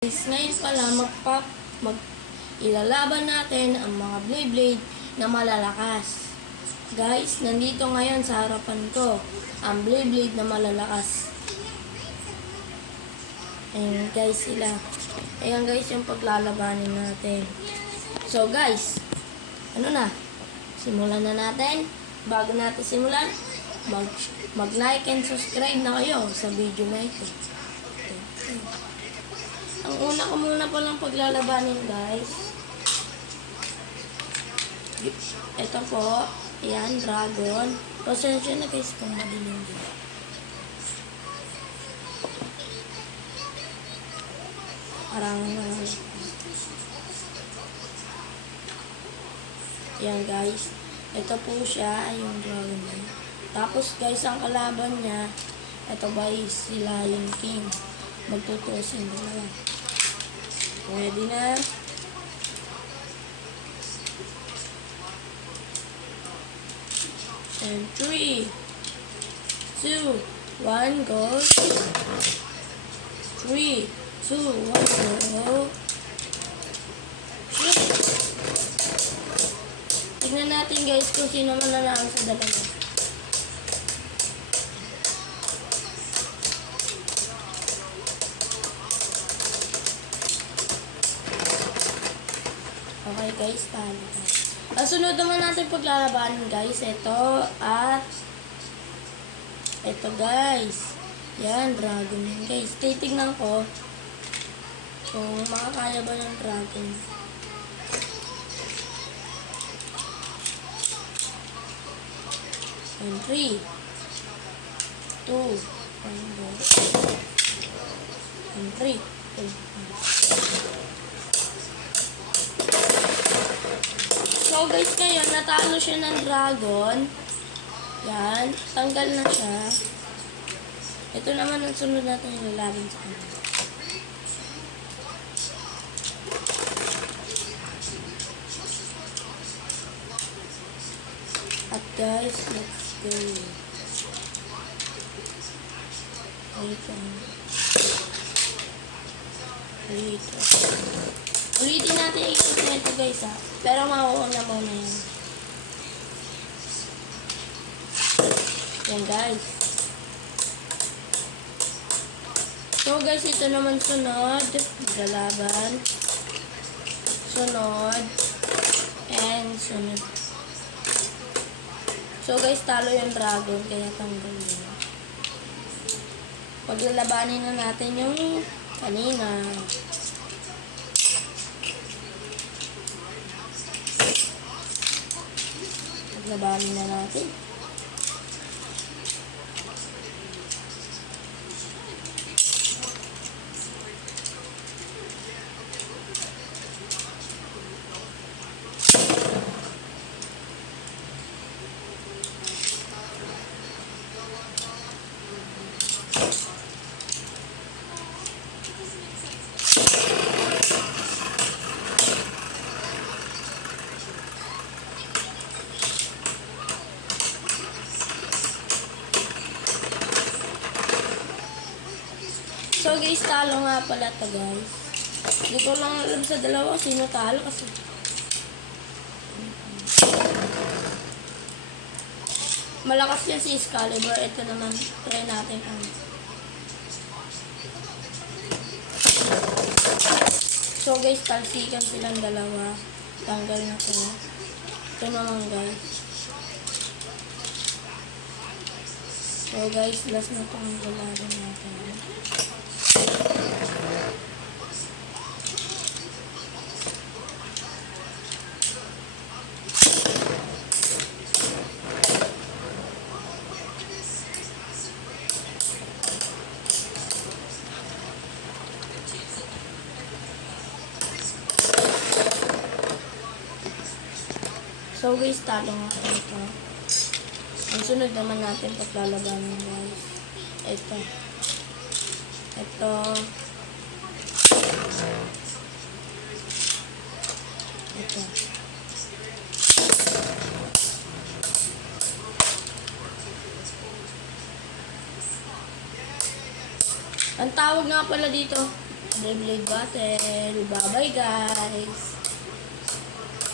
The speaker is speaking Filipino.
Ngayon pala ilalaban natin ang mga Beyblade na malalakas. Guys, nandito ngayon sa harapan ko ang Beyblade na malalakas. Ayan guys sila. Ayan guys yung paglalabanin natin. So guys, simulan na natin. Bago natin simulan, mag-like and subscribe na kayo sa video na ito. Ang una ko muna palang paglalabanin guys. Ito po. Ayan, dragon. Pasensya na guys kung madilim din. Parang ayan guys. Ito po siya, yung dragon na. Tapos guys, ang kalaban niya, ito guys, sila yung king. Magtutusin dalawa. Ready na? And 3, 2, 1, go. 3, 2, 1, go. Tignan natin guys kung sino mananalo sa dalawa. Okay guys, talo. Ang sunod naman natin paglalabanin guys, ito at ito guys. Yan, dragon yan guys. Titignan ko kung makakaya ba ng dragon. And 3, 2, 1, go. And 3, 2, 1. So guys, ngayon natalo siya ng dragon. Yan, tanggal na siya. Ito naman ang sunod natin yung lalaban sa kanya. At guys, let's go. Ulitin natin yung ikot na ito guys ha. Pero mauuna muna yan. Yan guys. So guys, ito naman sunod. Lalaban. Sunod. And sunod. So guys, talo yung dragon. Kaya tanggal yun. Paglalabanin na natin yung kanina. Labanin na natin. So guys, talo nga pala ito guys. Hindi ko lang alam sa dalawa sino talo kasi malakas yan si Excalibur. Ito naman, try natin ang so guys, talsikan silang dalawa. Tanggal na ito. Ito naman guys. So guys, last na ito ang galaban natin. So guys, talo nga ito. Ang sunod naman natin paglalabanin guys. Ito. Ito. Ito. Ang tawag nga pala dito, Beyblade Battle. Bye-bye, guys.